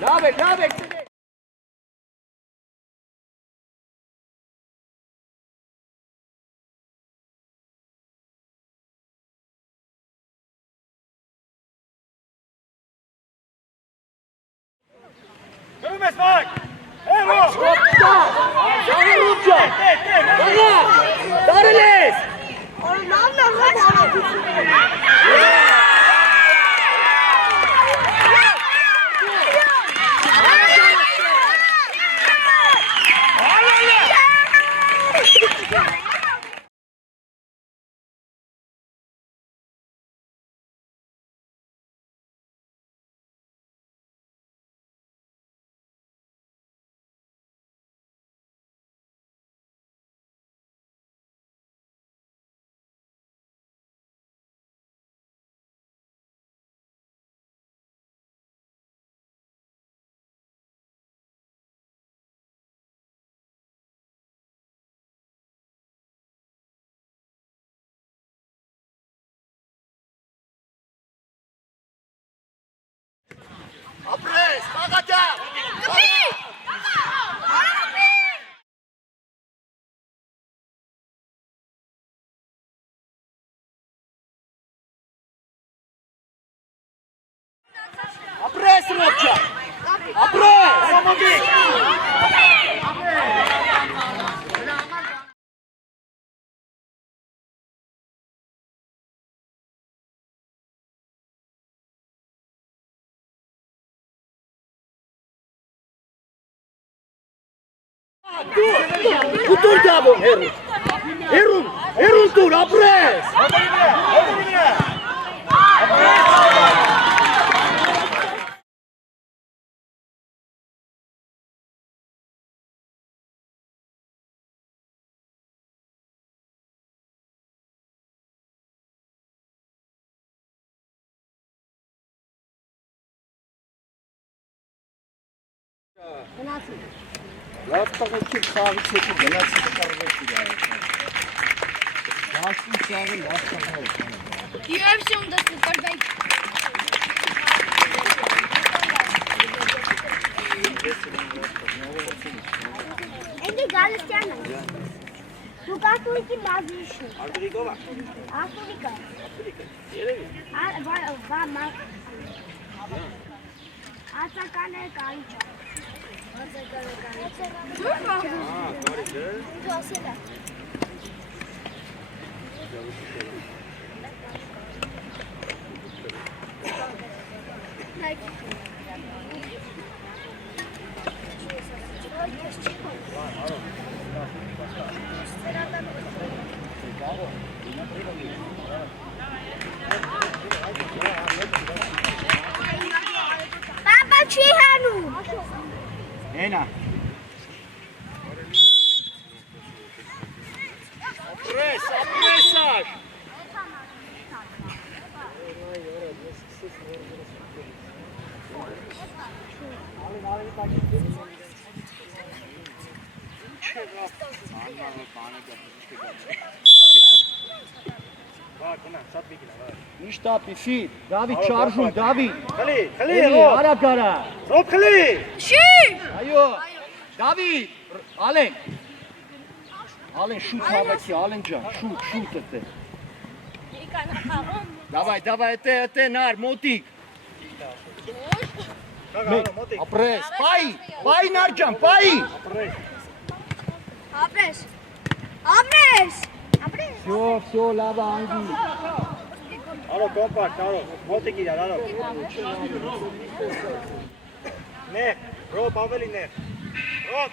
Love it. Apres, bagata! Apres, Robcha! Apres! Kutur dabon, Herun tur, apres! Լավտաղոքի խաղից հետո գնացի կարվեցի դասին սաղը լավտաղոք UFC on the Superbike. Ende Galiciana. Tu kakui ki nazishi. Արտուրիկովա Afrika. Երևի Va ma. Asakane kalicha. Asakane kalicha. կարիք է Tu asela. Baba Chihanu. Ena Apres! Nişta pifid, David çarjun, David. Khali, ara kara. Rob Khali. Ayo. David, Alen. Alen şut havaki, Alencan. Şut ete. Давай, ete, nar, motik. Apres, pai, Narcan, pai. Abres. Все, lava angi. Alo, kompakt, alo. Motik irar, alo. Ներ, Rob, ավելի ներ. Rob,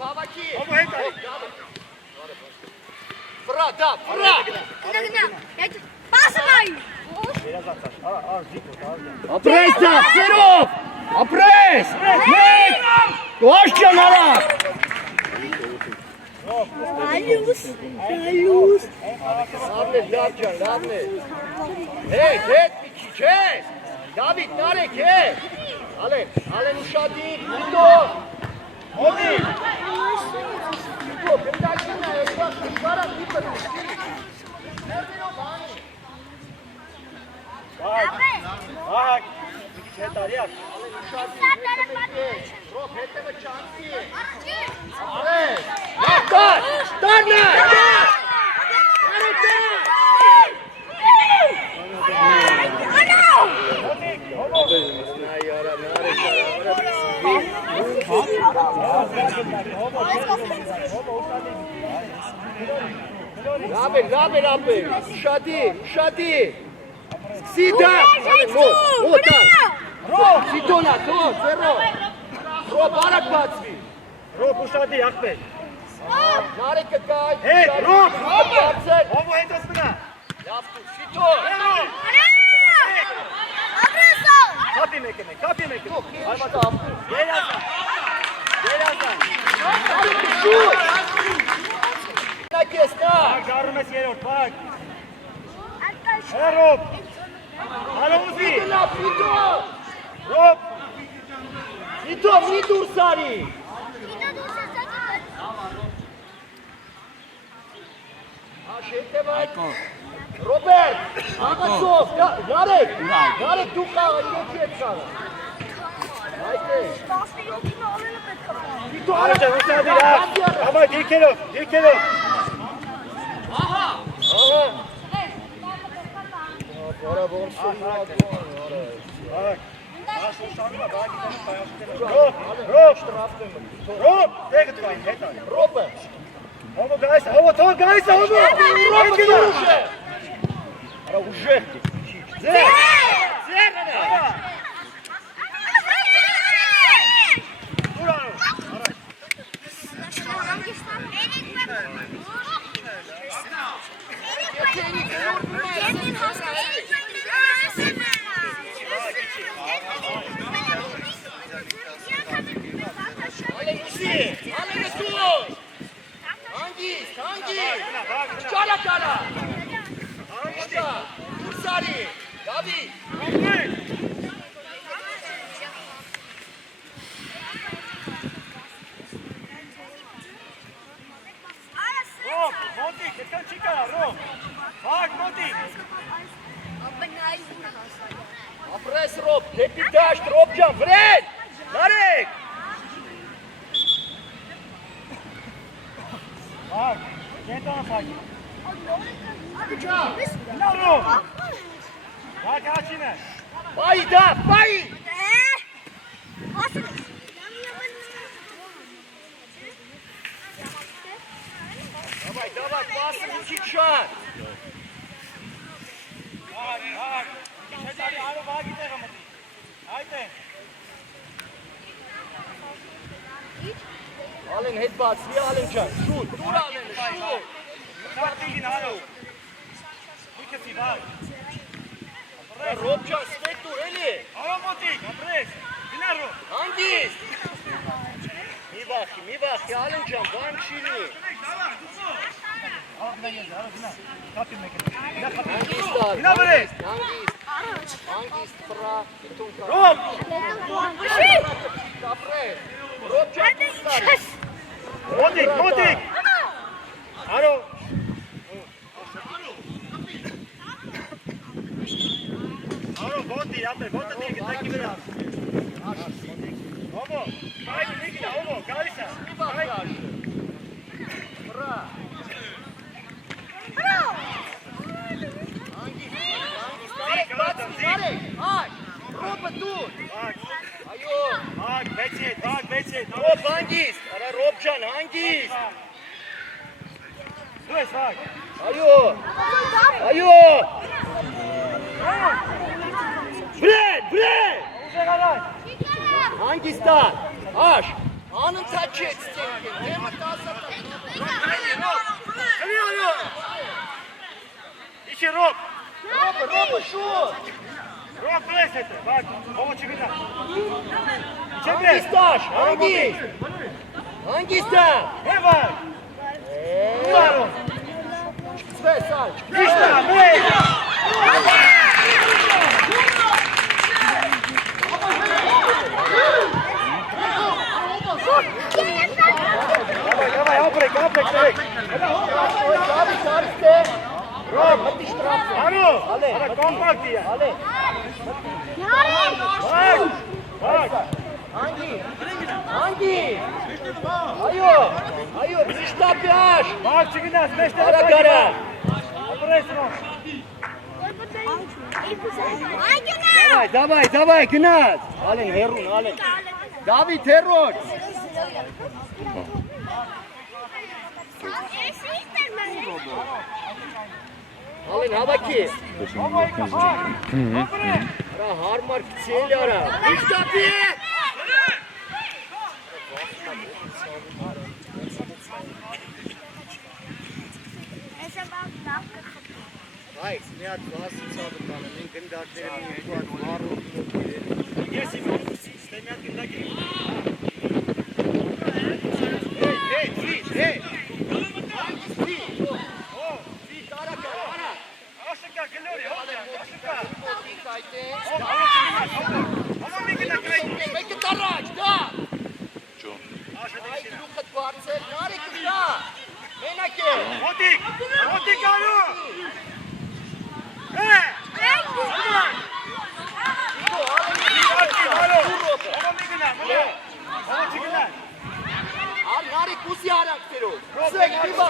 Havaki. Rob հետ արի. Fıra. Basmay. Երազացած, արձիկ որ, Apres da, Serov. Apres. Nek. Doğaşcan ara. Alus. Lavne. Hey, kes. David, Narek, hey. Alen uşadi, Nito. Odi. Nito, ben de açayım ya. Para, Ariak. Rob, հետևը չանցի։ Ապրես։ Տարնա։ Լաբեր, շատի, սիդա, Ռոբ, սիտոնա, Ռոբ, արակ բացվի, Ռոբ ուշադի, աղբեր, նարեկը կայ, հետ, Ռոբ, բարձեր, հոմո հետոց մնա, լավտու, սիտոն, կապի մեկ է, երազան, շուտ, նայքես նա, գարում ես երորդ, բակ, Ռոբ, հալո ուզի, Ռոբ, սիտո, մի դուրս արի, Ռոբերտ, աղացով, նարեք, դու խաղը, ինչի հետ խաղը, Արաջան, ուշադի, համայ, դիրքելով, Ռոբ, դեգդ կային, հետ անի, Ռոբը, հոմո գայսը, հոմո, արա ուժեղ, ձեր, դուրանու, Ճարա, դուրսարի, գավի, Ռոբ, մոտիկ, հետքան չի կարա, Ռոբ, բակ, մոտիկ, ապրես Ռոբ, դեպի դաշտ, Ռոբ ջան, վրեն, նարեք, բակ, կենտոնը պակի, նա Ռոբ, բակ հաչին է, պայի դա, պայի, Давай, пасы, Никит, шаг! Ալեն հետ բացվի, Ալեն ջան, շուտ, դուր Ալեն, շուտ! Ռոբ ջան, ստեկ դուր, էլի! Հանգիստ! Մի վախի, Ալեն ջան, բան չինի! Հանգիստ ալ, հանգիստ, պրա, իտուն կա։ Ռոբ! Կապրես, Ռոբ ջան, դուստար։ Մոտիկ! Արո! Արո, ոտի, ապեր, ոտը դիրգը, տակի վրա։ Հոմո, բայ, նիկիլա, հոմո, գալիս է։ Մի վախի աշը։ Պրա։ Հանգիստ, նարեք, այ, Ռոբը դուր։ Այո։ Բակ, վեց հետ։ Ռոբ հանգիստ, արա Ռոբ ջան, հանգիստ։ Դու ես բակ։ Այո։ Վրեն։ Ուժեղ արան։ Հանգիստ ալ, աշ, անընդհատ չեք ստենքեն, դեմը տասատ։ Հլի արո։ Իչի Ռոբ։ Ռոբը շուտ։ Ռոբ բլես հետ է, բակ, հոմո չգնա։ Հանգիստ աշ, հանգիստ ալ։ Հե բակ։ Դու արո։ Չկցվես ալ, Իշտա, մեկ։ Давай, ապրեք, տերեք։ Գավի շարիստ է, Ռոբ, հտի շտրաֆ է։ Արո, կոմպակտի է։ Ալե, Hangi? Ayo, Krishtapiash. Bak çıkınız, 5 tane. Ara kara. Operasyon. Давай, Гнат. Alın Herun, alın. David Herun. Alın Habaki. Ara harmar çeli ara. Krishtapi. Hayır, ne at vasıf sadık bana. Ben gönderdilerim bu at var oldu. Yesin. İstemiyor gündeki. Hey. Aşıklar geliyor ya. Aşıklar. Make it taraj, da. Ay, lukat varsa, narik da. Menake. Motik alo. Narik usi arak tero. Sek diva.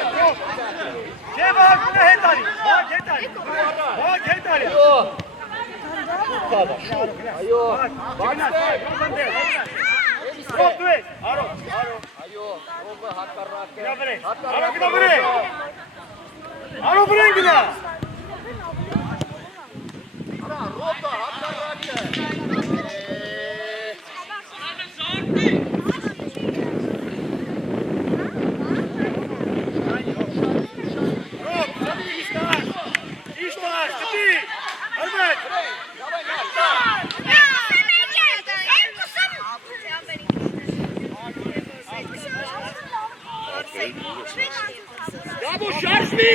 Bak hetari. Ayo. Bak be. Ayo, roba hakar rakke. Alo bırak gida. Ara roba hakar rakke. Gabo, charge me!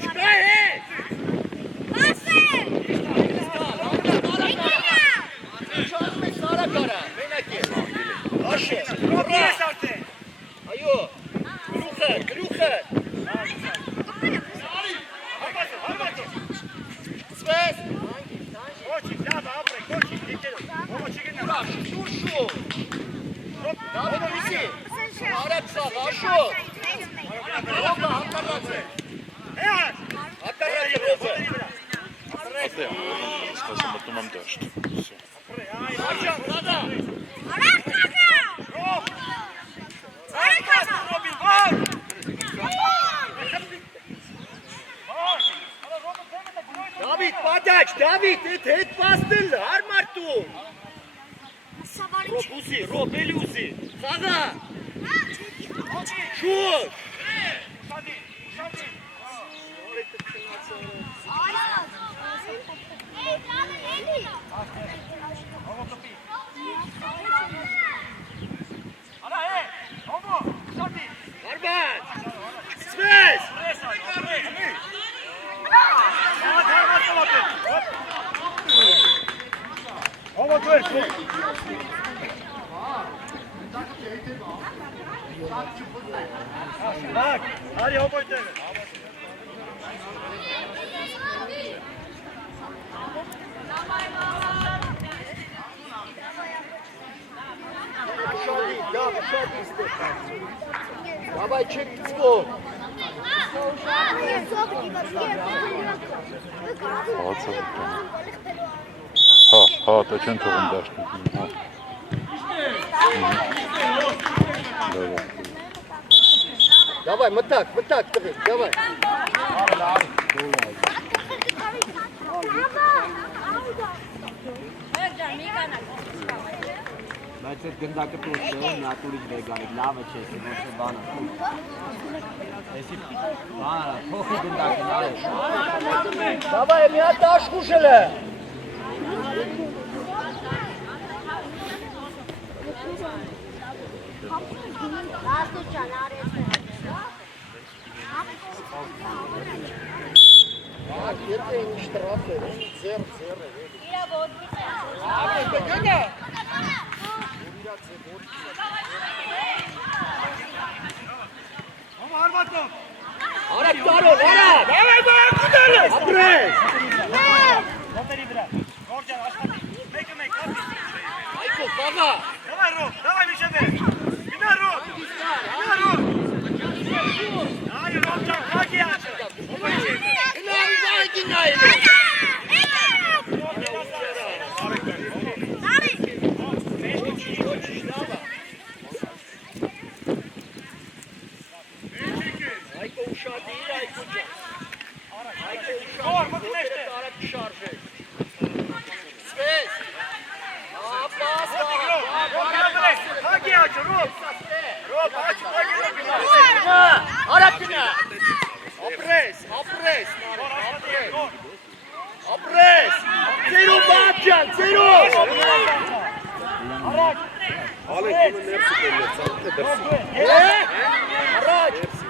Schnell! Charge me, Sara Kara. Vem aqui. Oxe. Ayo. Gluchet. Svez. Шушу. David Usi. Arap sağ. Aşo. Roba, hakkarratı. Hakkarratı roba. Скажем, вот нам дождь. Все. Aşağı, burada. David, pataç, David, et bastın, harmar tu. Robusi, Robelusi, Saga. Şut. Harman. Svez. Ovo to je sve. Bak, hadi ovo je tebe. Давай, чек скол. Та чим то він даш? Давай, вот так, давай. Բայց այդ գնդակը պրոշը նատուրից վեգանիկ, լավ է չէ, ոչ է բանը։ Էսի բանը, փոխի գնդակը նարեշ։ Давай, մի հատ աշխուժել է։ Եթե ինչ շտրաֆ է, ձեր է։ Գնա։ Արակ տարով, արակ! Դավայ, կուտարը! Ապրես! Մոտերի վրա, Georgian, աշխատի։ Մեկը մեկ, կապի։ Այգո, բաղա։ Давай, Ռոբ, давай միջև։ Գնա Ռոբ։ Գնա Ռոբ։ Այ Ռոբ ջան, քագի աչը։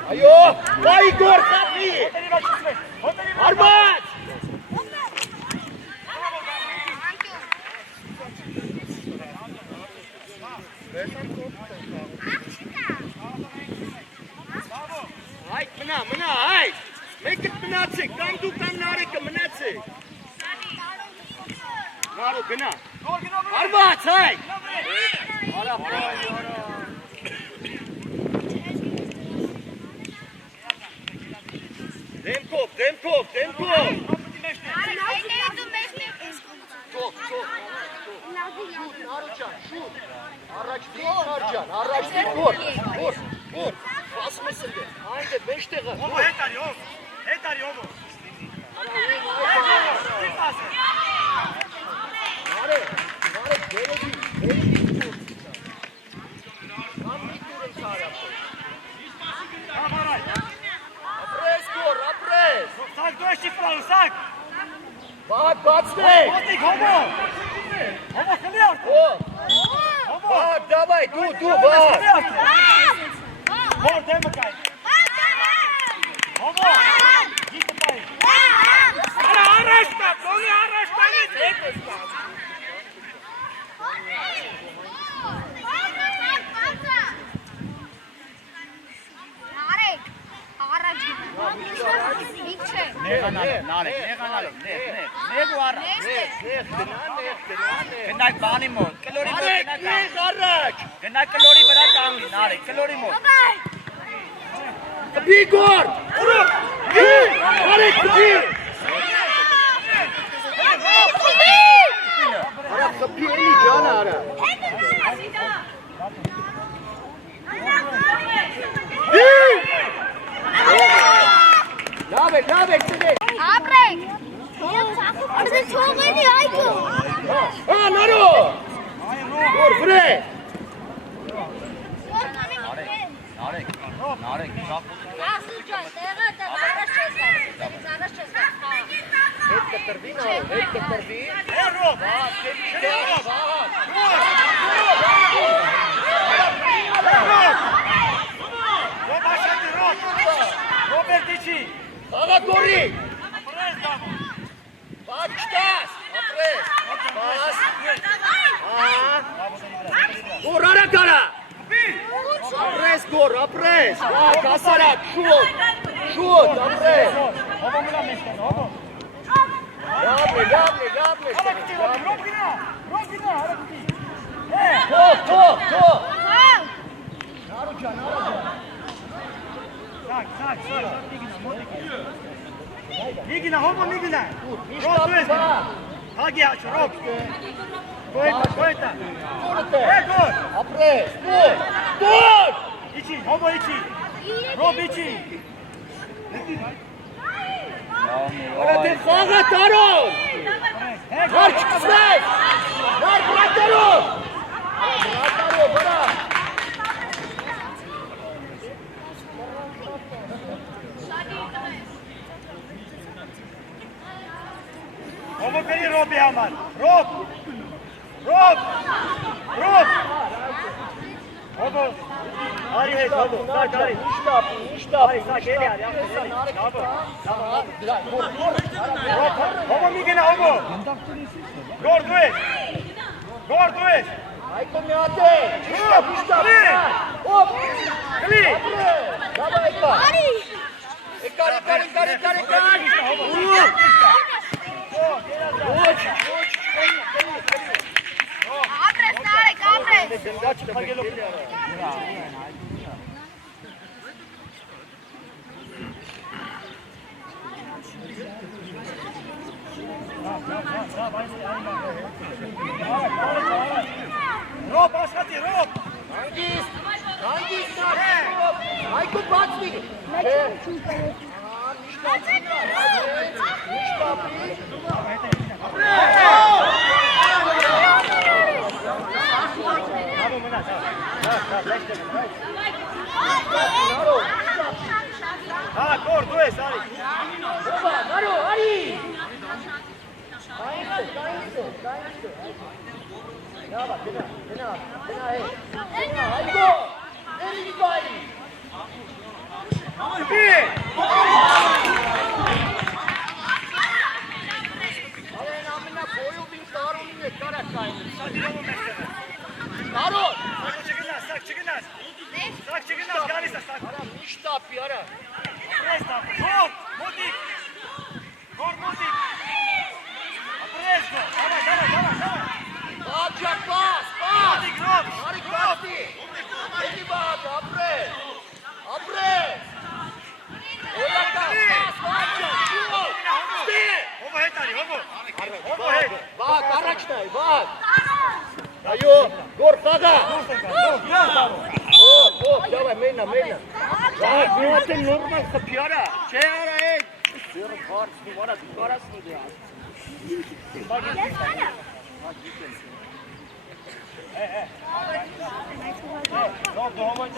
Այո, վայ գոր խապի։ Արմած։ Հայ, մնա, հայ։ Մեկը մնացեք, կամ դու կամ Նարեկը մնացեք։ Նարո գնա։ Արմած, հայ։ Արա, Դեմքով։ Շուտ, առաջ դիքարջան, առաջ դիքոր, որ, ասում ես ընդ, այնդ է, մեջտեղը, Ով հետ արի, ով, Նարե, գերեդի, կամ մի տուր ընթարապը, ապրես գոր, ապրես, Սակ դու ես շիպրալու, սակ, բացնեք, ոտիկ, հոմո, խլի արդ, դավայ, դու, հոր դեմը կայ, հոմո, գիտը պայ, Առաջ տանից հետ ես տան, Նեղանալով, նեղ ու առաջ, գնակ բանի մոտ, կլորի մոտ գնակ կլորի վրա կանգնի, Նարեկ, կլորի մոտ Կպի գոր, Նարեկ կպի, արա կպի էլի ջանը արա, լավ եք ծնեք, Ապրեք, արդեն թողելի այգու, նարո, որ վրե, Նարեկ, ասու ճան, տեղը առաջ չես գա, հետ կտրվի նարո, հետ կտրվի, Ռոբ, Ռոբ աշատի, Ռոբերտ իչի, աղագորի, ապրես դամը, բաց չտաս, ապրես, գոր արակ արա, ապրես գոր, ապրես, կասարակ, շուտ, ապրես, հոմո մնա մեջտեն, հոմո, լավն է, Ռոբ գնա, հարակուտի, թող, սակ, մի գնա, հոմո մի գնա, Ռոբ դու ես գնա, հագի աչը, Ռոբ, գոյտա, գոր, ապրես, գոր, իչի, հոմո իչի, Ռոբ իչի, արա դե խաղա տարոն, նար չկսնեք, նար բրատարոն, վրա, հոմո կրի Ռոբի համար, Ռոբ, հոմո, արի հետ, հոմո, սակ արի, արի, սակ էլի արի, հոմո մի գնա, հոմո, գոր դու ես, այկո մի ատե, իշտապ, կլի, դավա եկա, եկար, ոչ, Ռոբ, աշխատի, Ռոբ։ Հանգիստ Հայկո բացվի։ Կոր, դու ես, արի։ Նարո, արի։ Հայկո, էլի բայ։ Ալեն ամենա բոյով ինձ տարումին է կարակային։ Նարո։ Սակ չգնաս, գալիս է, սակ։ Արա միշտ ապի, արա։ Ապրես տապ, հոպ, մոտիկ։ Կոր մոտիկ։ Ապրես գո, davay. Բաճա, պաս։ Մոտիկ, Ռոբ, Արիկ բաստի։ Էլի բաճա, ապրես։ Օլակա, պաս, բաճա, շուտ։ Ստի։ Հովո հետ արի, հովո հետ։ Բակ, առաջնայ, բակ։ Այո, գոր խաղա։ Давай, մենա։ Բակ, նույնատեն նորմալ խպի, արա։ Չէ, արա, էդ։ Սիրը խարցնի, վարա, դու կարասնի դե։ Ռոբ, դու հովո հետ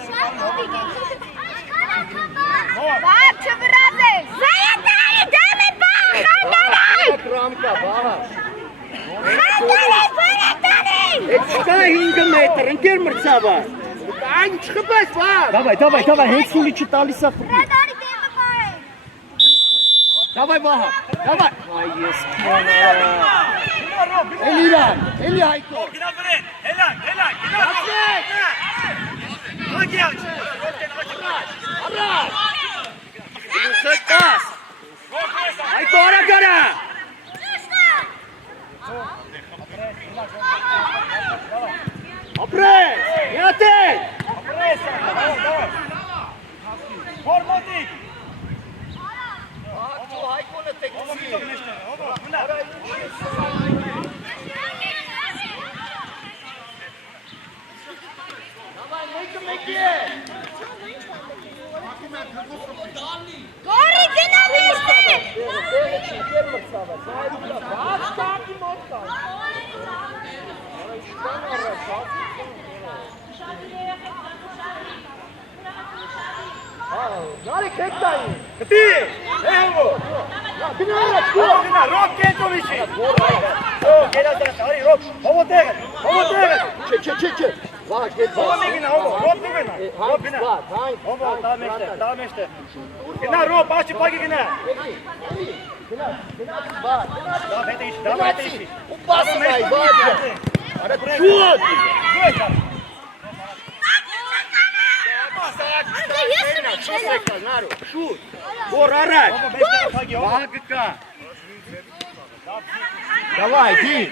Բաբ չվրազ ես։ Զայատարի դեմի բաղ, խանդարի։ Կրամկա, բաղ։ Խանդարի։ Էդ չկա 5 մետր, ընկեր մրցավա։ Այն չխպես, բաղ։ Давай, հենց սուլի չտալիս է։ Ռադարի դեմի բաղ։ Давай, բաղ, давай։ Այ ես քոնը։ Էլի Հայկո։ Գնա վրեն, հելան, գնա Ռոբ։ Հագի աչ, Առաջ։ Զտաս։ Հայկո, արա գարա։ Ապրես, յատեն։ Կոր մոտիկ։ Աղջու Հայկոնը տեկցի։ Հովո, գնա։ Давай, մեկի է։ Գորի դինամիստ է։ Տեղը չի, ընկեր մրցավա, զայրուկա, բաղ կամի մոտ կան։ Արա իշխան առաջ, Նարիք հետ տային։ Գտի, հովո։ Գնա առաջ, Հովո գնա, Ռոբ կենտով իշի։ Գելաս դրաս, արի Ռոբ, հովո տեղը։ Չէ։ Վաղ, գետ Հովո մի գնա, հովո, Ռոբ դու գնա։ Ռոբ գնա։ Հանք, Հովո, դա մեջտեղ։ Գնա Ռոբ, աչի պագի գնա։ Դա վետը իշի։ ու պասը բայ, բաճա։ Արա շուտ։ Շուտ։ Գոր առաջ։ Հովո մեջտեղը պագի, հովո։ Վաղ կա։ Давай, դիպ։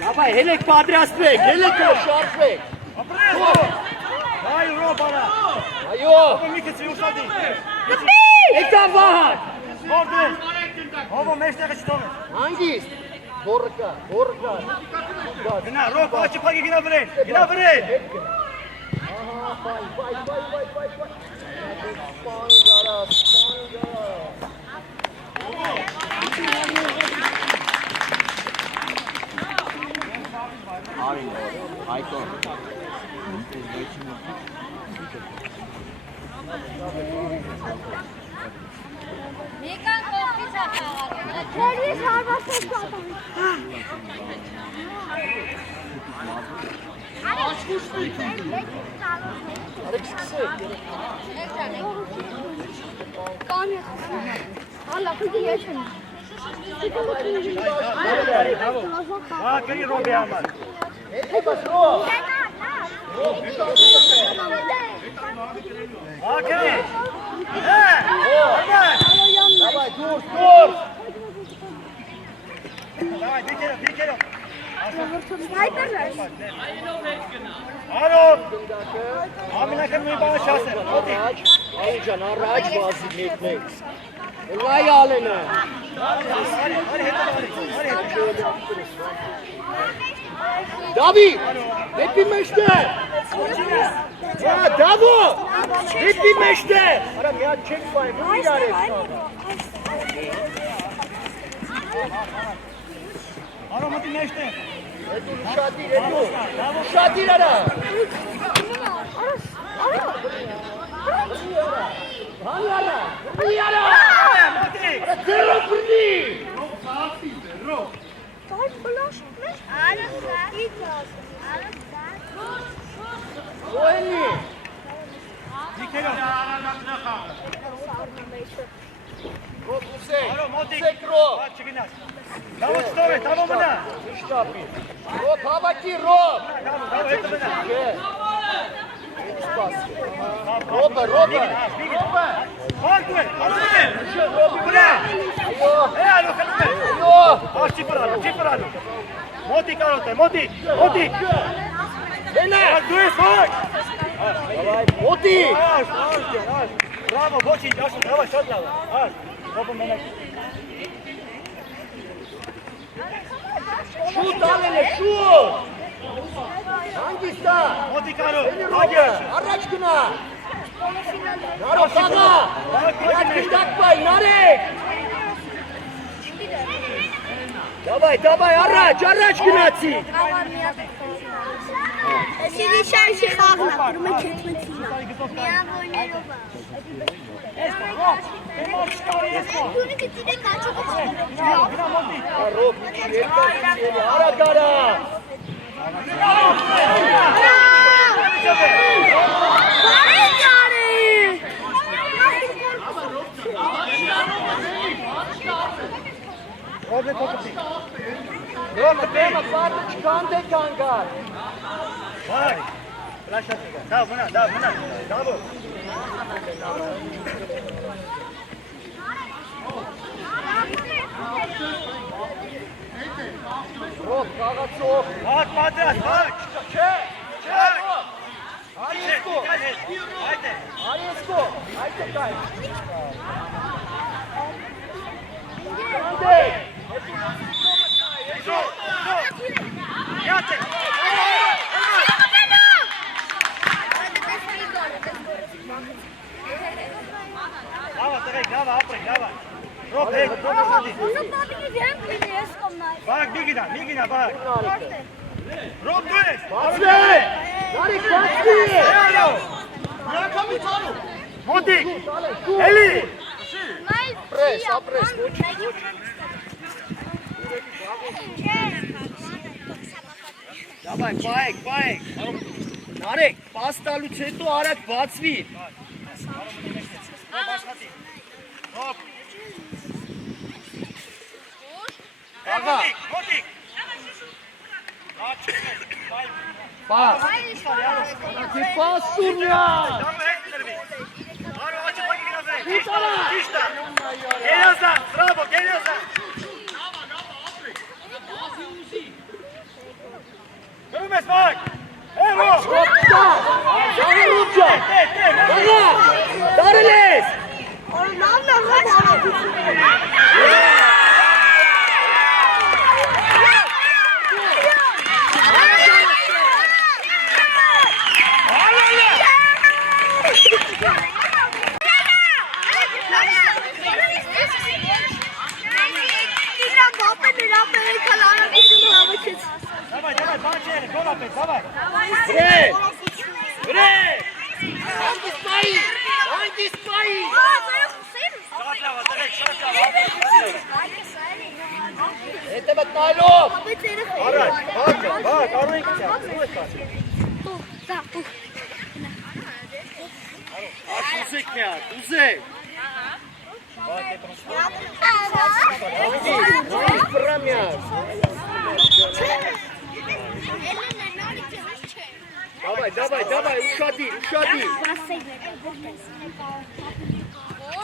Давай, հելեք պատրաստվեք, հելեք շարժվեք։ Ապրես, այ Ռոբ արա։ Այո, Հովո մի քիչ ուշադի։ եկա վահան։ Հովո մեջտեղը չթողես։ Հանգիստ։ Գորը կա։ Գնա Ռոբ, աչի պագի գնա վրեն։ Ահա, բայ։ Սպան գարա։ Արին, Հայկո։ Մեկան կողքից է խաղալը։ Ձերից հարվածով շատան։ Արեք սկսեք։ Կան է։ Հալա, քիչ եչն։ Հա, կրի Ռոբի համար։ Հա, կրի։ Давай, դուրս։ Давай, Бикеров. Սնայպերներ։ Արո։ Ամինակը մի բան չասել, մոտիկ։ Ալիջան, առաջ բազի մեկնեք։ Լայ ալենը։ Դավի, դեպի մեջտեղ։ Հա, Դավո, դեպի մեջտեղ։ Արա մի հատ չեք պայմ, ու իրար եք։ Արո մոտի մեջտե։ Հետո շատիր արա։ Հանի արա։ Մոտիկ։ Ձերո բրդի։ Ոյնի։ Բիկերով։ Ռոբ ուսեք, Արո մոտիկ։ ուսեք ռոբ։ Բաց չգնաս։ Դավո ստով է, դավո մնա։ Շտապի։ Ռոբ հավաքի ռոբ։ Դավո հետո մնա։ Ռոբը։ Բակ դու է, արո դու է։ Ռոբի Բրա։ Այո, խելուք է։ Այո։ Աշ չիպրալու։ Մոտիկ արոտ է, մոտիկ։ Հենա։ Դու ես բակ։ Մոտի։ Աշ։ Բրավո, ոչինչ, աշ, դավա, շատ լավ։ Աշ, ռոբը մենակ։ Շուտ ալենը, շուտ։ Հանգիստա։ Մոտիկ արո։ Հագը, առաջ գնա։ Նարո խաղա։ Հագիշտակ պայ, նարեք։ Դավայ, առաջ գնացի։ Սիրի շարժի խաղն է, գրում է քեթմեցինա։ Միավորներով է։ Դունի գծին է կաչուղը Ռոբ, արա գարա։ Ռոբը կոպտի։ Ռոբը դեմը պատը չկանդ է կանգար։ Վայ։ Լաշատ եկա։ Դավ մնա։ Դավո։ Ռոբ, խաղացող։ Բակ պատրաստ, բակ։ Չէ։ Արի էսկո։ Այդե։ Այդ է կայ։ Կանդեք։ Յատե։ Լավա, տղեկ, լավա, ապրեք, լավա։ Ռոբ, հետ, ռոբի։ Բակ, մի գնա, բակ։ Ռոբ, դու ես։ Բացվեք։ Նարիք, բացվի։ Մոտիկ, էլի։ Ապրես, ոչ։ Դավայ, բայեք։ Նարեք, պաս տալուց հետո արագ բացվի։ Ռոբ, աշխատի։ Ռոբ։ Մոտիկ։ Պաս։ Պաս տուրնյա։ Դամը հետ կրվի։ Արո, աչը պակի գնազրեք։ Իշտա։ Գերազան, բրավո, գերազան։ Գրում ես բակ։ Էրո։ Ռոբտա։ Ժահերուջա։ Դաղա։ Դարել ես։ Давай, բանջերը, գոլապետ, давай։ Վրե։ Հանգիստ պայի։ Շատ լավ, տղեկ, շատ լավ։ Հետը մտնալով։ Առաջ, բակ, արու ենք չա, ու ես կասի։ Աշ ուզեք միակ, ուզեք։ Վրա միակ։ Давай, ушади.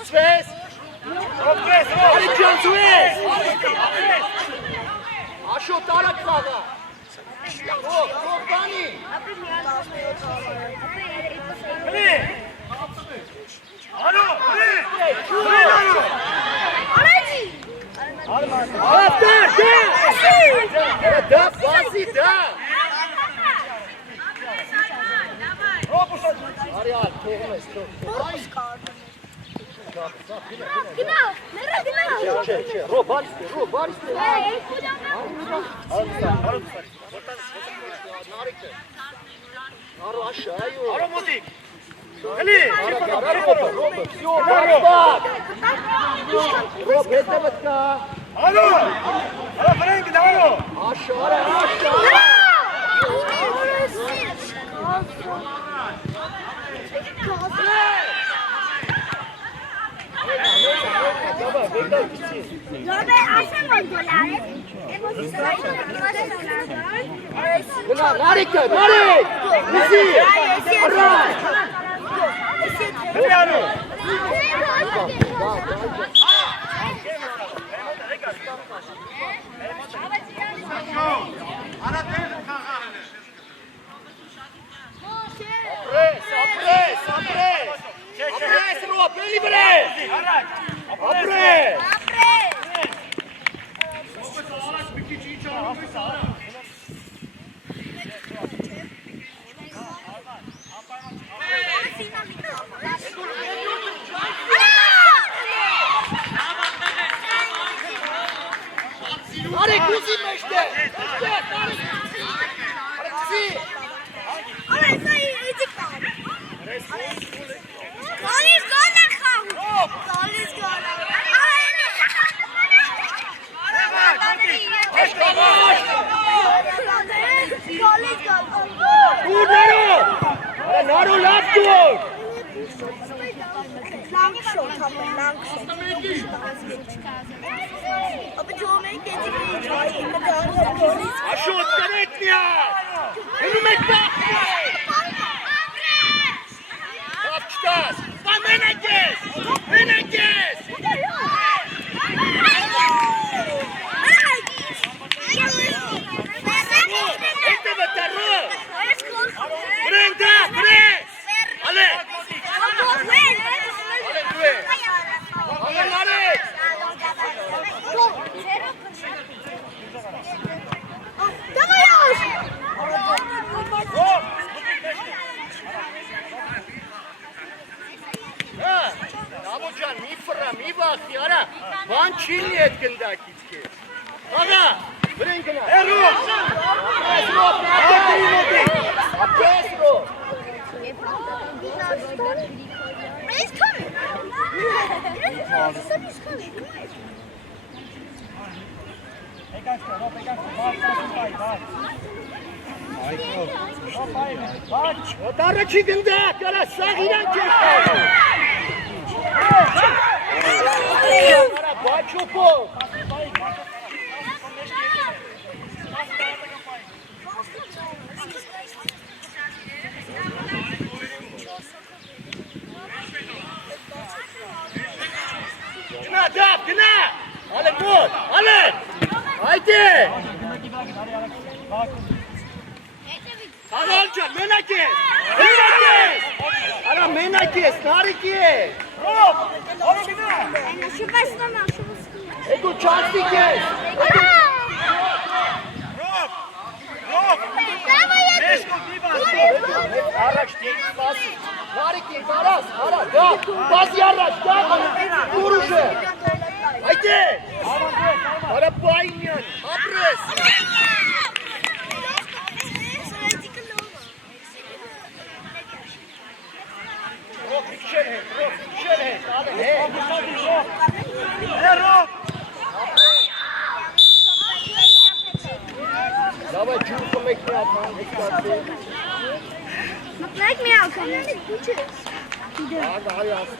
Свես։ Ռոբ, Արիջան, Սվես։ տարած խաղա։ Ո՞վ բանի։ Հրի։ Արո, հրի։ Да, бази, да. Արիալ, թողում ես, թող։ Չէ, ռո, բարիս դե։ Արո, աշայո։ Արո մոտիկ։ Հլի, Ռոբը, всё, բարբակ։ Ռոբ, հետևդ կա։ Արո, արո վրենք դարո։ Աշա։ Նարիկը, նարիկ, լսի, առայ։ Հլի արո։ Ապրես, Ռոբ, էլի վրես։ Ապրես։ Արեք ուզի մեջտե։ Դուր նարո լավ դուր։ Աշոտ կրեք միակ։ Հնում եք բախտի։ Լավ չտաս։ Բա մենակ ես։ Հետևը դարո։ Վրեն դա, վրեն։ Ալե։ Նարեք։ Նամո ջան, մի ֆրա, մի վախի, արա, բան չի լի էդ գնդակից կեզ։ Աղա, վրեն գնա։ Հերո։ Ապես Ռոբ, նատերի մոտի։ Ապես Ռոբ։ He's coming. Օտարը չի գնդակ, արա, սաղ իրան կեր Արա, բաչուկով։ Գնա, դավ, գնա։ Ալե, մոտ, ալե։ Այդե։ Աղալ ջան, մենակ ես։ Արա, մենակ ես, նարիք ես։ Ռոբ, արո գնա։ Էդու չաստիկ ես։ Ռոբ։ Մեշկով մի բան։ Առաջ դիք սպասի։ Նարիք ես, արաս, արա, դա, բազի առաջ, դա, ուրուշ է։ Այդե։ Արա, բայնյան, ապրես։ Ռոբ, իքշել հետ, ալե, Հերո։ Դավայ ջուրկը մեկ մի ատման, հեկտացի։ Մտնեք մի ակամ։ Աղա, հայաս։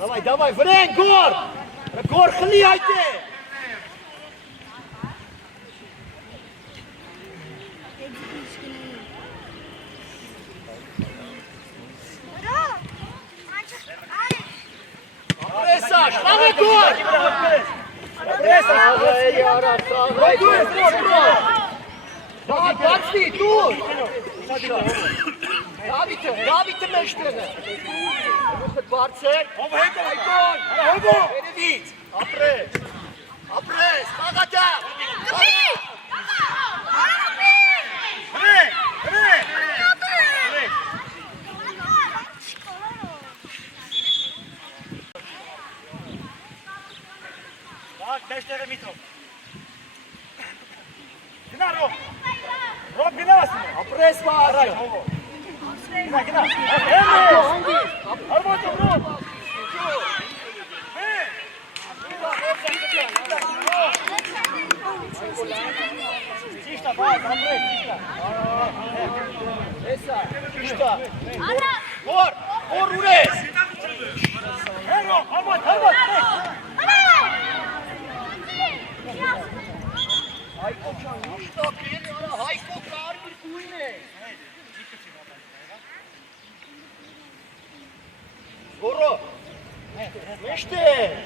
Давай, давай, վրեն, գոր, գոր խլի այդ է, Minash, Lava Gol! Sağla eli ara, sağla eli ara. Bacni, dur! Davite meštene. Možete Barcek. Ajkon! Benevic! Apres! Pagata! Bak 5 tane Mitrov. Gina Rob. Rob gina aslında. Apres var. Gina gina. Hangi? Armağan Rob. Çişta bak Andres çişta. Esa, çişta. Gor Ures. Hey Rob, Armağan. Hayko çan, çişta beni ara. Hayko kar bir kuyne. Goro. Mešte.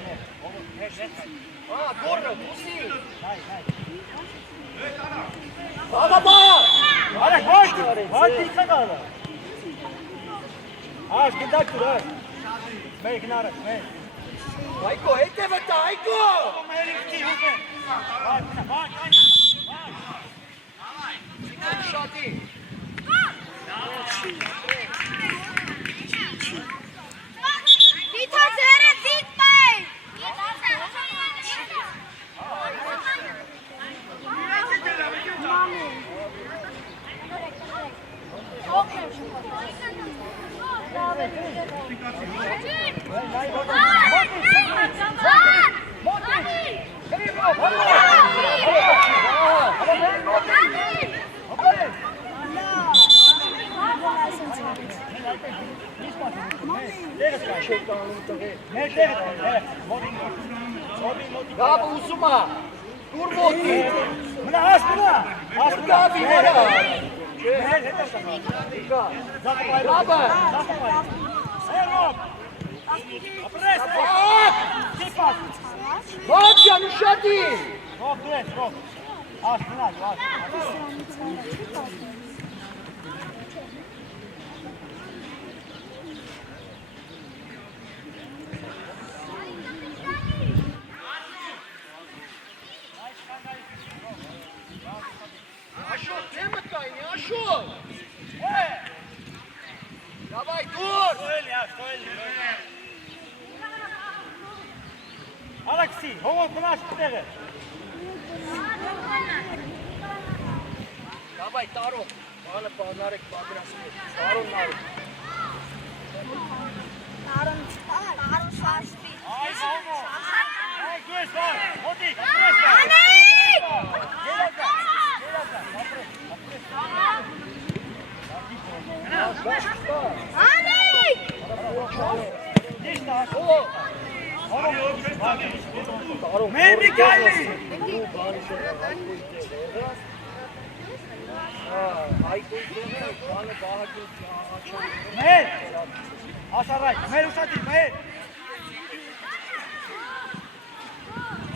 Goro, pusi. Adama. Hadi koş. Hadi dikkat al. Aç gidak dur aç. Mey kinara, mey. Hayko, ete vata, Hayko. Mey gitti hüpen. Bak, bak. Şadi. Vita Zera, Zitbay! Gaba uzuma. Dur moti. Buna as buna. As buna. Gabi mara. Gaba. Hey Rob. Apres. Bak. Bak canım şadi. Rob dres, Rob. As buna, as. Aşo, demet kayni, aşo. Давай, dur. Stoeli, ja, stoeli. Aleksi, hovo konaš tebe. Давай, Taro. Bana bağınarak bağırasın. Taron narık. Taron şaştı. Ay, hovo. Ay, gües var. Hodi, gües var. Anik! Anik! Mey Mikhaili. Mey. Asaray, Mey usati, Mey.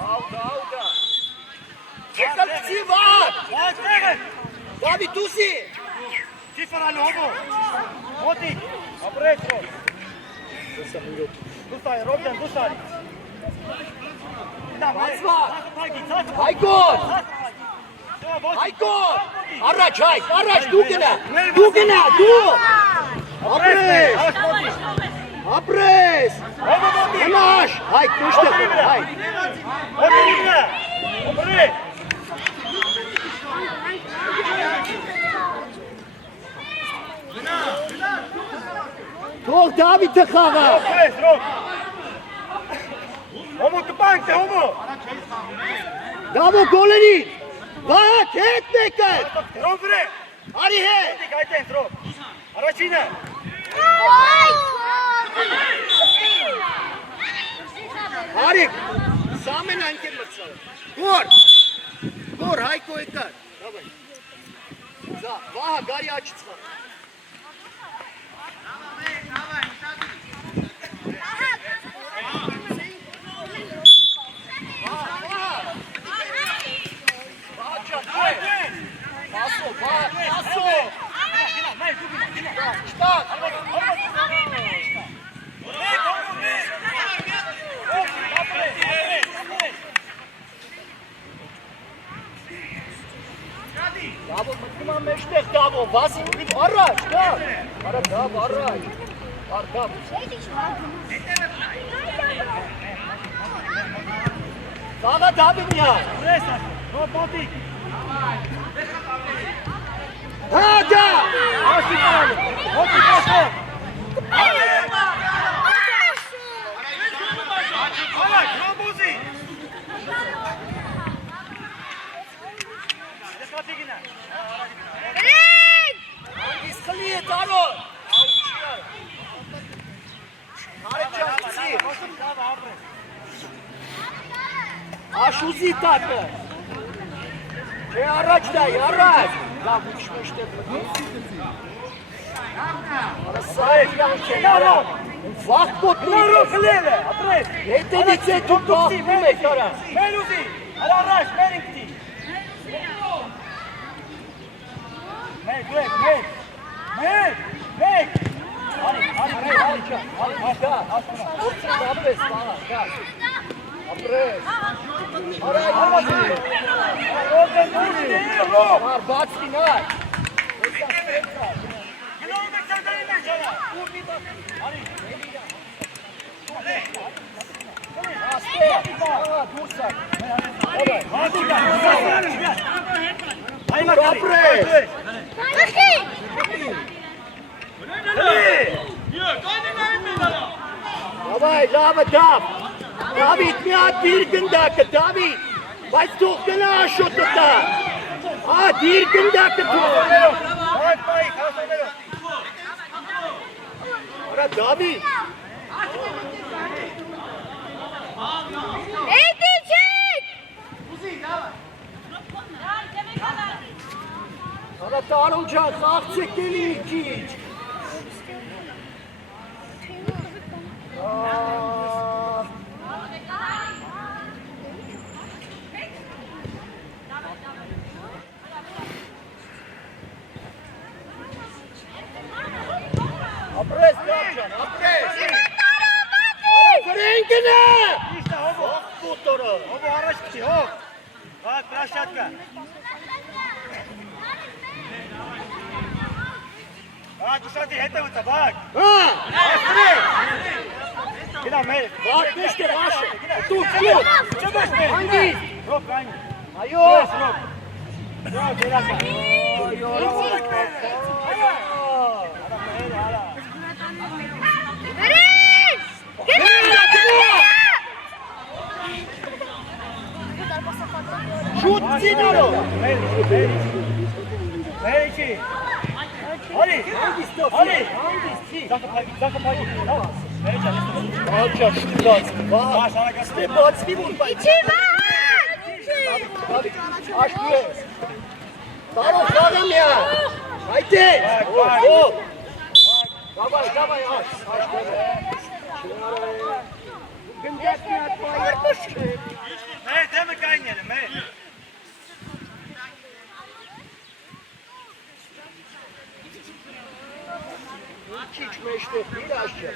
Alda. Ekalpsi var. Bak tebe. Davi tusi. Cifar ali hovo. Hodi. Apres, Rob. Dusaj, Robden, dusaj. Bas var. Haykon. Haykon. Araç, dur gene. Dur gene, dur. Apres. Apres. Yanaş. Hayk, düştü. Hayk. Toch, David te gaan. Homo kapankte, homo. Davo goleni. Bak, het neket. Robre. Ari he. Kajten, Rob. Araçine. Ari. Samen anke matsal. Gor, Hayko ekar. Давай. За, вага, gari açıtsın. Դավո մտնում եմ մեջտեղ դավո, վասին ուղիչ առաջ, դավ, արա դավ առաջ, արդավ, դավա դավինյան, Ուրես ասում, ռոբոտիկ։ հա դա, Ասի կարանը, հոտիկ ասում։ Արակ, ռոբոզի։ Դեսպատի գինա։ Անգիս խլի է տարոն, Արեք ճանցի, աշուզի տակը, չէ առաջ դայ, առաջ, լավ ուչ մեջտեղ մտի, արա սայր յանք է, նարոն, վաղ պոտնի, Նորո խլել է, ապրես։ հետենից է դու բաղվում եք արա, Մեր ուզի, արա առաջ, մեր ինքտի։ Մեր, Արի, դա, որդին ապրես, ապրես, արա Ար բացվի նար, գնոմ եք ծարդարի մեջ արա։ ասպեր, դուրսակ, ապրես, Davay, lava dab, David, mi at bir gündakı, David, բայց թող գնա աշոտը տա, դիր գնդակը թող, արա David, Էդի չեք! արա տարոն ճան, խաղցեք էլի մի քիչ, ապրես դապջան, ապրես, արա վրեն գնա, Իշտա, հոբո, պուտորը, հոբո առաջ պտի, հոբ, բակ, պրաշատկա, դուշատի հետը վտա, բակ, գնա մեր, բակ նեշտ է վաշը, դուր, դուր, չբաշ մեր, հանգիս, ռոբ, գանի, այո, ռոբ, ռոբ, երակա, Վրես! շուտ ծինարով, մեր իչի, Արի, հանգիստով, Արի, հանգիստ, Զակը պագի, մեր իչա, Ալջա շուտած, վահ, ստե բացվի որ բայ, Իչի վահան! աշպու ես, տարով խաղեմ յա, այդես, Davay, davay, aç, Gındak bir at bayırmış. մեր դեմը կային ելը, մեր, Hiç meşte bir aşağı.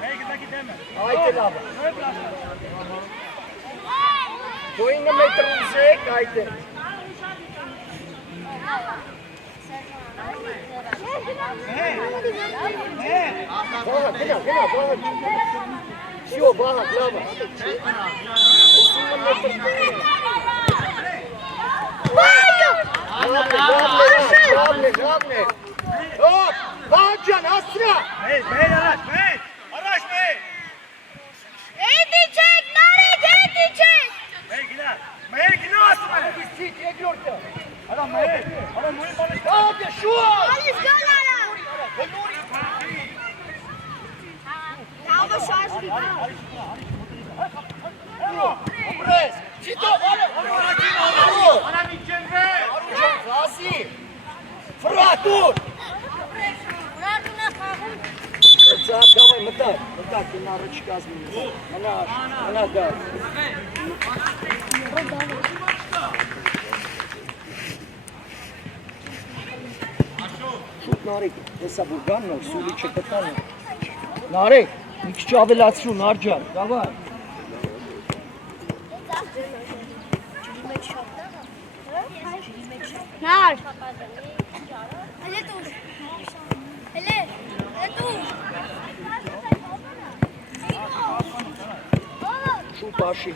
մեր գտակի դեմը, Haydi lava. մեր պրաշատ, Boyunca metrimize kaydı. Baha, gına, baha. Все, baha, lava. Главное. Hop, Bağcan, Asra. մեր առաջ, մեր, Էդի չեք, նարեք, էդի չեք! մեր գնա ասում է, Sit, ediyordu. արա մեր, արա մույն բանը, Hadi şu an. Ալիս գալ արա! Լավը շարժվի, Pres. Çito, Aruncan, Gazi. Fırat, dur. Ուրարտունա խաղում, Saat, давай, мытай, kenara çıkazmıyor. Ana da. Şut Narek, hesap Urgan'la, Suli Çeketan'la. Narek, bir küçük avelasyon Narcan, давай. մեծ շապտանը, Nar. Hele dur. Hele dur. Şut başı. Şut.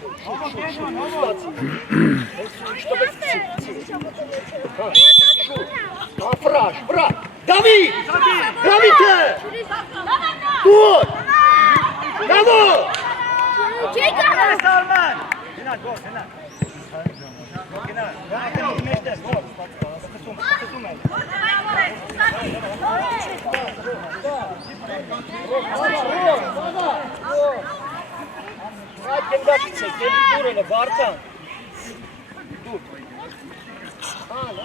İşte bak. Şut. Afraş. Bırak. David. David'e. Dur. Bravo. Çek Hey, Salman! Final, gol, final. Final. Rahatın meşte, gol. Bakasum. Hadi gel çek. Gel dur öyle vartan. Dur. Al.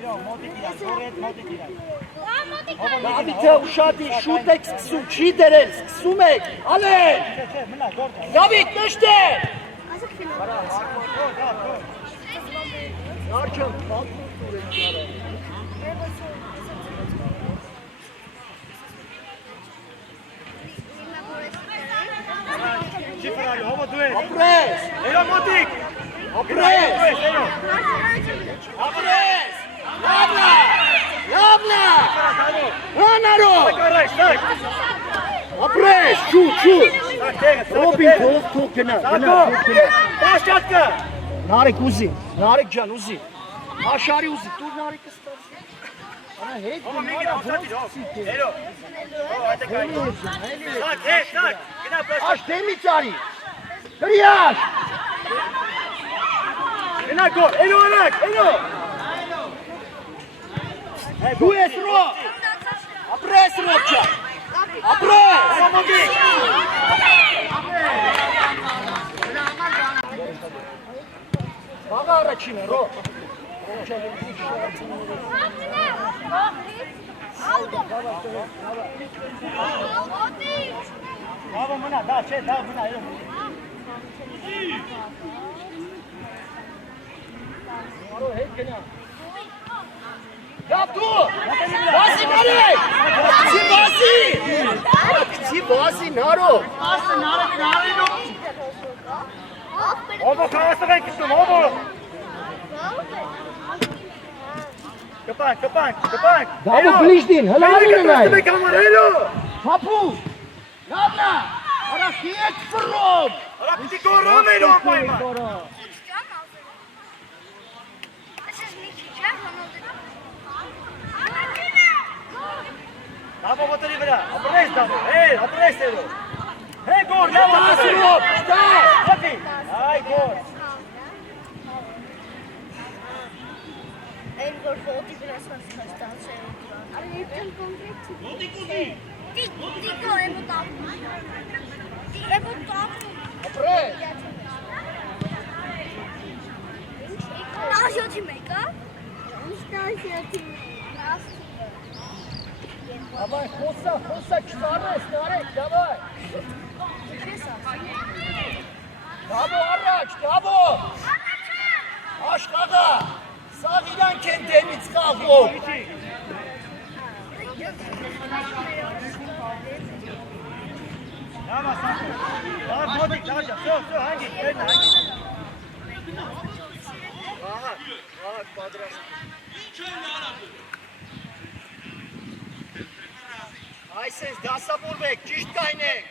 Elo, modik ilan, goret modik ilan. David'e uşadı. Şut eksiksun. Çiğ derel. Sumek. Ale. Mına, gol. David neşte. Yarcan. Şifrali, hava duel. Apres. Elo, modik. Apres. Elo. Apres. Yabla. Hanaro. Kardeş, tak. Apres. Şut. Robin top kenar. Tako. Baş katkı. Narek uzi. Narek can uzi. Aşari uzi. Dur Narek istersen. Ana hey. Hava mingil, hadi. Elo. Hadi kay. Tak, hey, tak. Gina baş. Aş demi çari. Kriyaş. Gina gol. Elo anak, elo. Tu es ro. Apres rocha. Apres. Hava modik. Baga araçine ro. Hava mına, da şey, da mına, elo. Ya tu. Basi Narek. Basi Naro. Hava kavası ben gittim, hava. Kapan. Davo bliždin. Helal Elo. ne? Kamera, elo. Papu. Yabla. Ara kiyet fırrom. Ara biti gol, elo, payma. Davo botari bra. Apres davo. Hey, apres elo. Hey, gol, ne var? Asrop. Da. Hadi. Ay, gol. En gorfoti biraz kastan şey. Abi yeter konkret. Dico é botar. É botar. Apres. Nasıl timeka? Nasıl timeka? Давай, хоса, чтарес, Нарек, давай. Davo araç, Davo. Aşkada. Sağ ilan kendini çıkartma. Tamam, sen. Tamam, modik, tamam. So, hangi? Aha, kvadrat. Aysen, da Samurbek, çiştayne.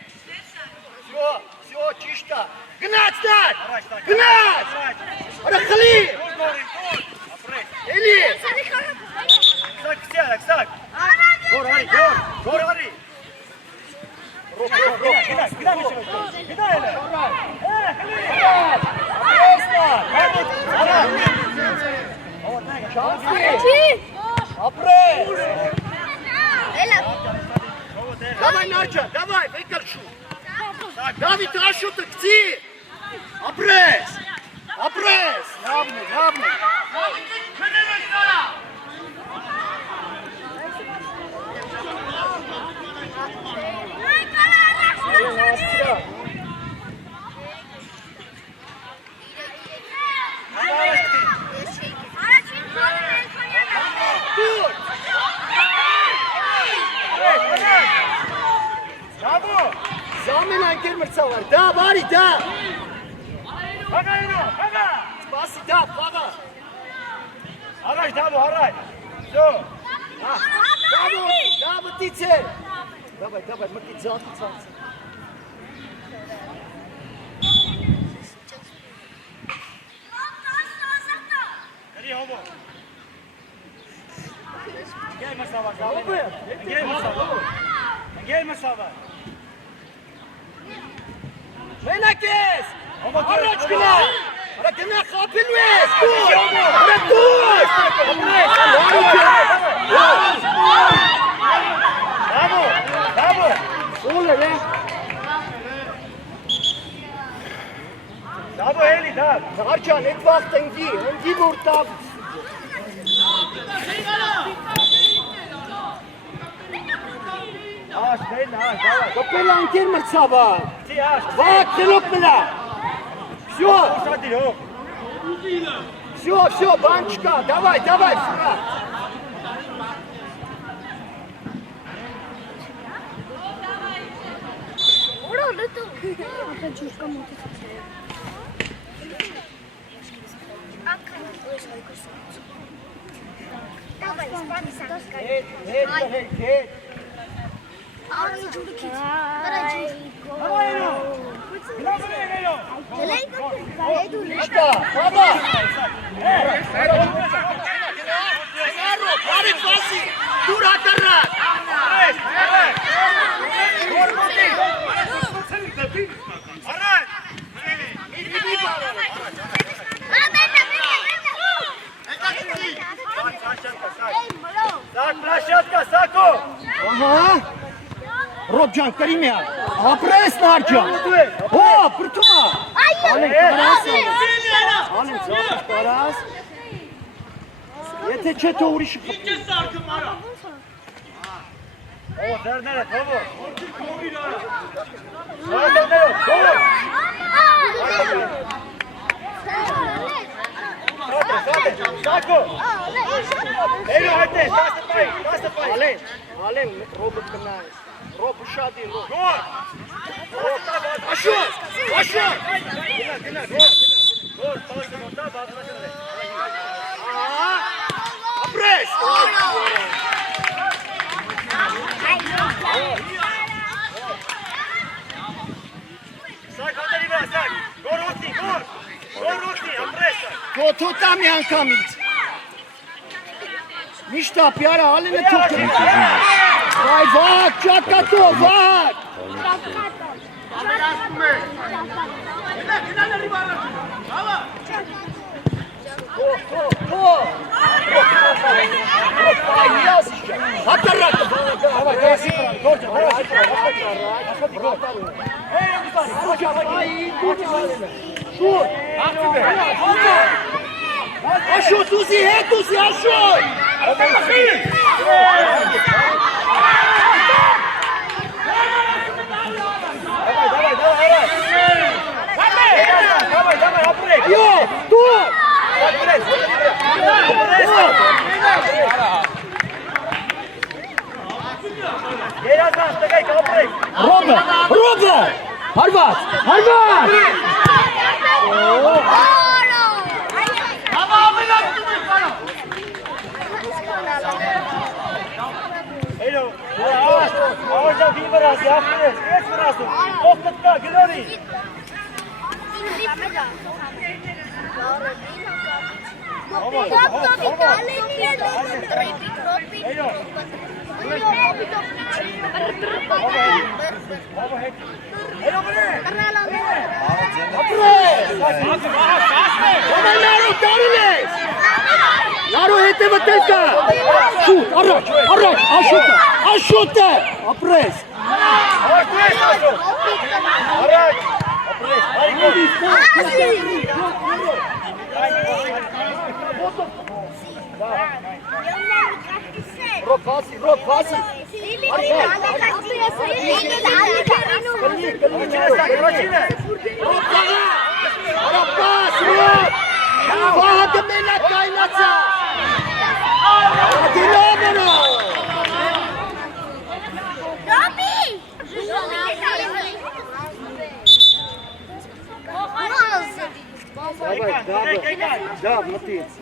Все, чишта. Гнать стать! Гнать! Рахали! Eli! Sak. Gol, hadi. Rok. Bir daha hele. Apres! Ela. Давай, Нарча, давай, выкорчу! David, trašu takci! Apres! Ravno! Dur! Bravo. Zamenen girmirsa var, da bari da! Հագայինո, հագա։ Սպասի դապ, վաղա։ Առաջ դավո, առաջ։ Всё։ Դավո տիցե։ Դավայ, մտի ձախ ցած։ Գրի հոբո։ Գեր մսավա, գալի։ Գեր մսավա։ Գեր մսավա։ Մենակ ես։ Հոբո Առաջ գնա։ Արա գնա խափելու ես։ Արա դու։ Դավո, դավո։ Օլե է։ Դավո էլի, դավ։ Արջան, այդ վաղտ ընգի որ տավ։ Աշ, դեն, աշ, դավա։ Կոպել անկեր մրցավա։ Չի աշ։ Վաղ խելոք մնա։ Всё, Ուշադիր հո։ всё, բան չկա, давай, ֆրա։ Ուրա լտո։ Ապա ճուշկա մոտից։ Ական դուրս այգուս։ Давай, спать сам. Հետ։ Արի ջուրքի։ Կարաջի։ Հագայինո։ Գնա։ Դելay դու Աշկա, բաբա։ Բարի ֆասի, դուրա կռա։ Ահա։ Ռոբ ջան, կրիմիա։ Ապրես նարջան։ Հո, բրտումա։ Ալեն ծախս կարաս։ Եթե չէ թող ուրիշը խփի։ Օ, դերները, թողո։ Դերները, թողո։ Սակո։ Էլո հայտես, 10 պայ։ Ալեն, Ռոբը կնայես։ Ռոբը շադի, Ռոբ։ Գոհ։ Աշոտ։ Գնա, գոհ։ Գոհ, տալը մոտա, բացրաշնը։ Ահա։ Ապրես։ Սակ, հոտերի վրա, սակ։ Գոր հոսնի, ապրեսը։ Կոթոտա մի անգամից։ Միշտ ապյարը ալենը թող կրի։ Վայ, վակ, ճակատո, վակ։ Աշոտ ուզի հետ ուզի, աշոտ! Давай, ապրեք։ Յո, դու! Ապրեք։ Երազան, տղայք, ապրեք։ Ռոբը! Հարված! Էլո, ավաժան վի վրազի, ապրես, ես վրազում, ողտըտ կա, գլորի։ Էլո բրե։ Նարու հետևը տելկա։ Շուտ, առաջ, աշոտը, ապրես։ Ապրես, աշոտ։ Առաջ, ապրես, հարիկով։ Ռոբ վասի։ Վահագը մենակ կայնացա։ Ադինոմենը։ Դավ մտից։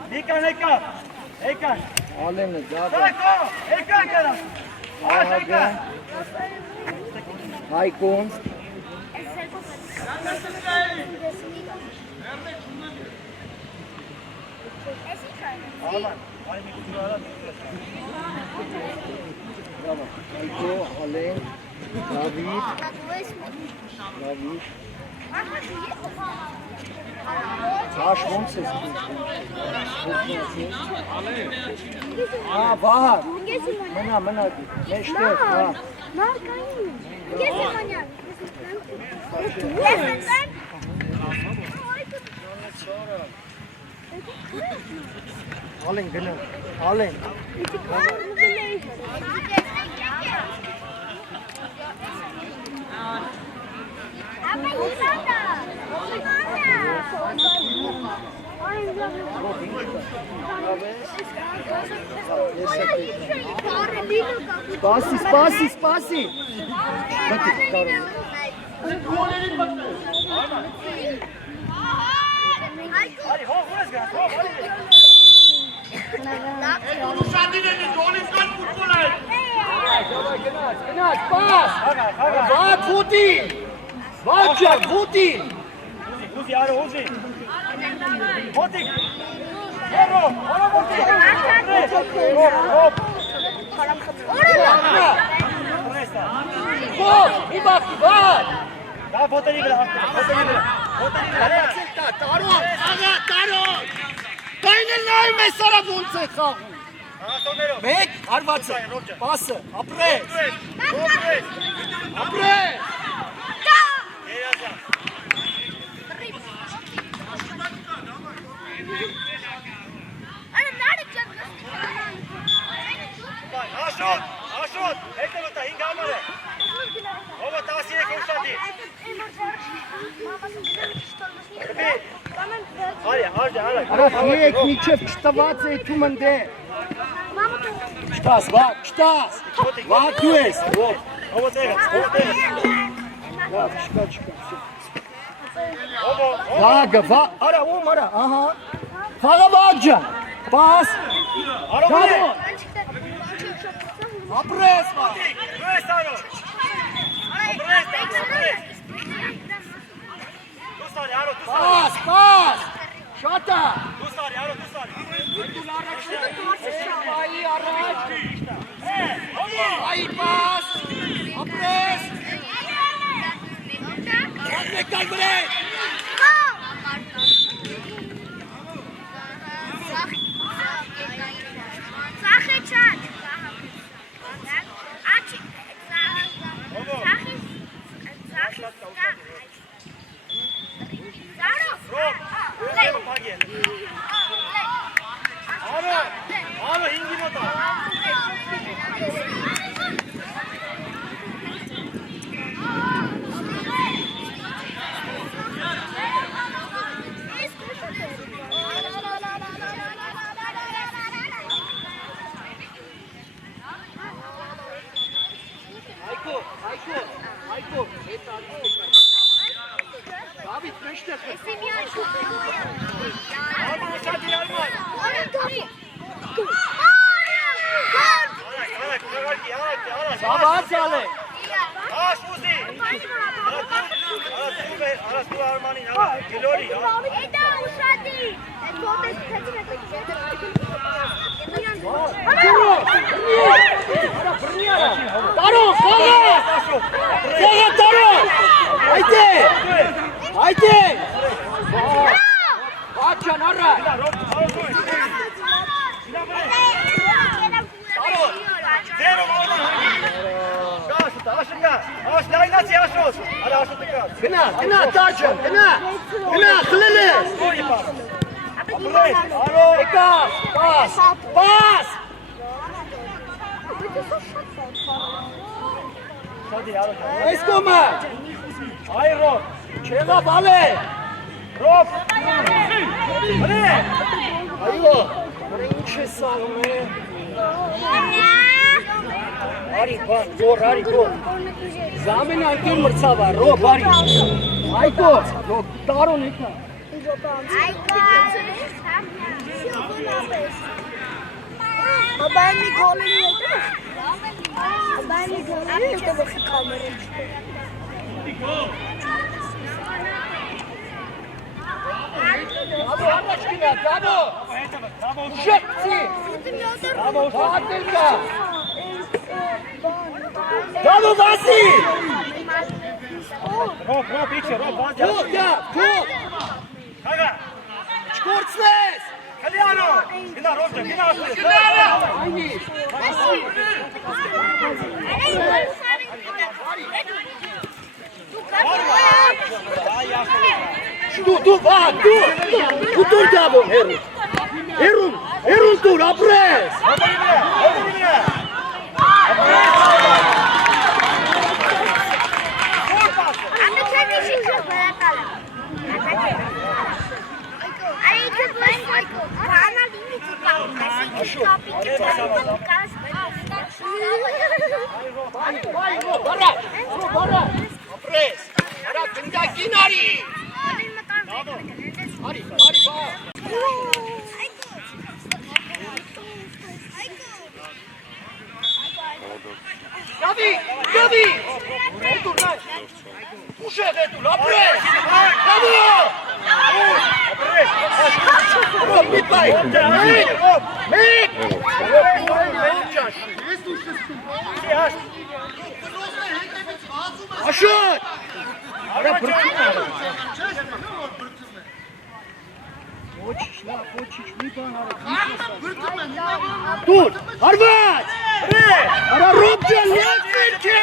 Եկան։ Ալենը դավ։ Եկան կարա։ Ահագա։ Հայկոն։ Հայկո, Ալեն, Դավիթ։ Հաշ ոնց ես Վահար, մնա, մեջտեղ, հա։ Ալեն գնա, Ալեն։ Սպասի։ Գնաց, պաս։ Վատ վուտին։ Վատ ջան, վուտին։ Ուզի, արո, ուզի։ Հոտիկ։ Հորո, հոտիկ։ Հոտ, մի բախի, վատ։ Դա հոտերի վրա, Տարոն, Կայնել նայում ես արա ոնց է խաղում։ Մեկ, հարվածը, պասը, ապրես։ Աշոտ, հետո վտա, 5 համար է։ Ովը 13 ուշտատի։ Արաք միչև չտված է ետում ընդե։ Չտաս, վատ դու ես։ Ովը տեղս։ Վագը, արա, ում արա, ահա։ Խաղը վագ ջան, պաս։ Դավոն, ապրես վագ։ Պաս, շատա։ Այ առաջ, այ պաս, ապրես։ Ատմեք կար բրեք։ Սախե չաչ։ Արո, 5-ի մոտա։ Հայկո, Դավիթ, մեջտեղ։ Սավաց ալե։ Աշ ուզի։ Արաս դու արմանին, գլորի։ Էդա ուշադի։ Տարոն, Տարոն, այդե, Աջան, արա, գնա, տաջան, գնա, խլել ես, եկավ, պաս, այս կոմը, Այ ռոք, չեղա բալե, ռոք, այո, ինչ է սաղում է, արի բան, գոր, զամեն անկեր մրցավար, ռոք, արի, այկո, Տարոն եկա, Abani golleri yeter. Abani golleri yeter bakın kamerayı. Bravo, Arnačkina, bravo! Ušepci! Hatelka! Bravo, Vasi! Rok, iće, Rok, vazi. Tut, ja, tut! Kaga, Škurcles! Kalijano! Gina, Rokče, gina ostaje. Ajni! Vasi! Tu, va, tu! Tu tur dabo, Herun tur, apres! Bara! Apres! Bara, gânda ginari! Hari, va! Gabi! Retur, dai! Ușe, retur, apres! Bravo! Rop, mit bai! Mit! Așut! Dur! Arvați! Ara rupce! Lățăce!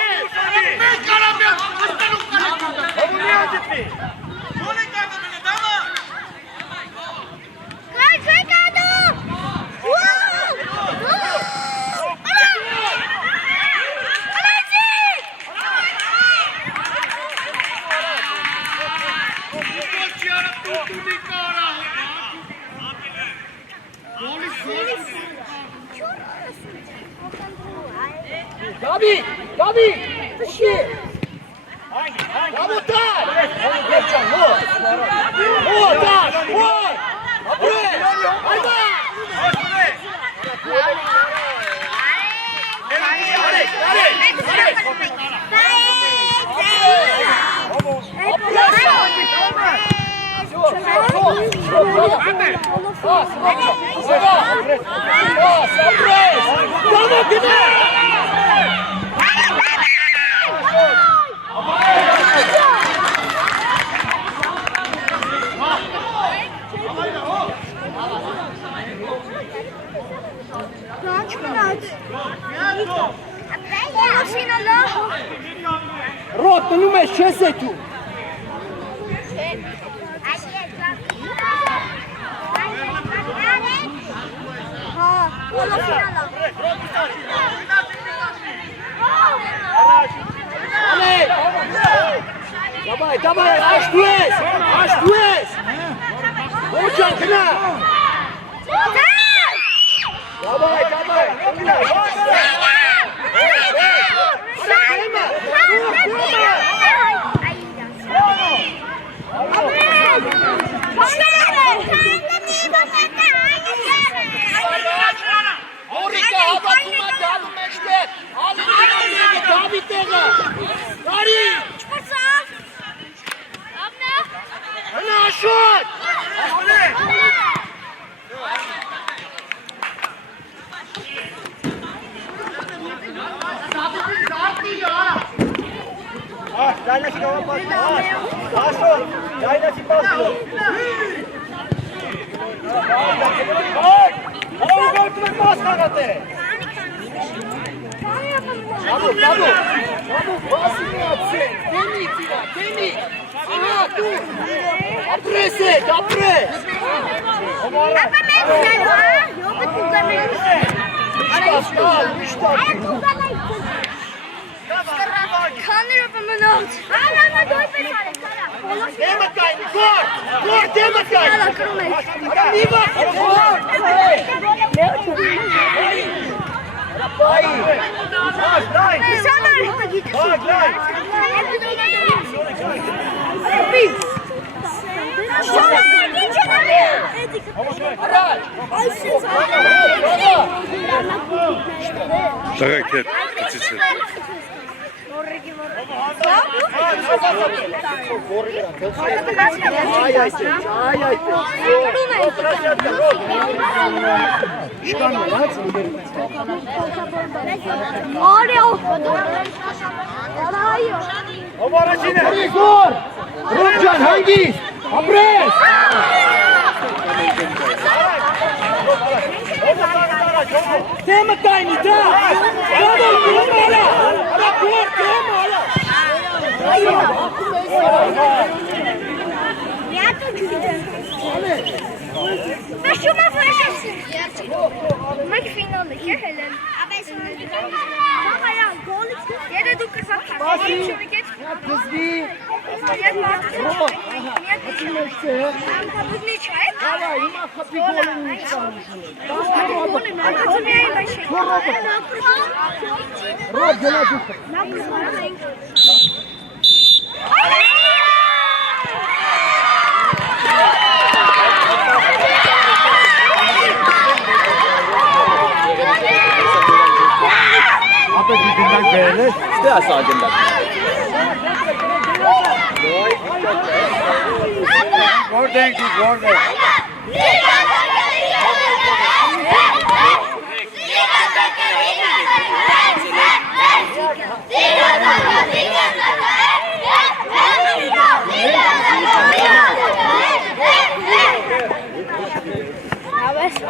Gabi! Puși! Bravo, Taș! O, Taș! O! Apres! Arva! Bravo, Gina! Rot, nu numești, ce sei tu? Давай, аж tu es! Ocea, Gina! Давай! Orica, hava kuma dalu mește! David-ega! Dari! Ana, așut! Daj na si go pas. Paso, daj na si pas. Ovo go tu pas karate. Bravo, pasi mi acen, temi. Aha, tu. Aprese, apres. Apa mesmo, eu vou te comer. Ništa. Kanır yapımı ne oldu? Hala doy pesare. Demakaj, gor, demakaj. Ara miva, gor. Daj. Sana Առաջ։ Այսպես Տղեկ հետ, գծից հետ։ Գոր։ Ռոջան, հանգիստ։ Ապրես։ Դեմը տայնի, դա։ Başıma fırçasın. Maç finalı ki hele. Hayal gol. Yere dur kızak. Şöyle geç. Կզվի։ Niyet var. Bu ne çay? Ալա, հիմա խփի գոլն ինչ Ռոջ գնա դուք։ Ապա դիգնակ բերել է։ Ստե ասա գնդակ։ Գորդենք, գորդենք։ Liga!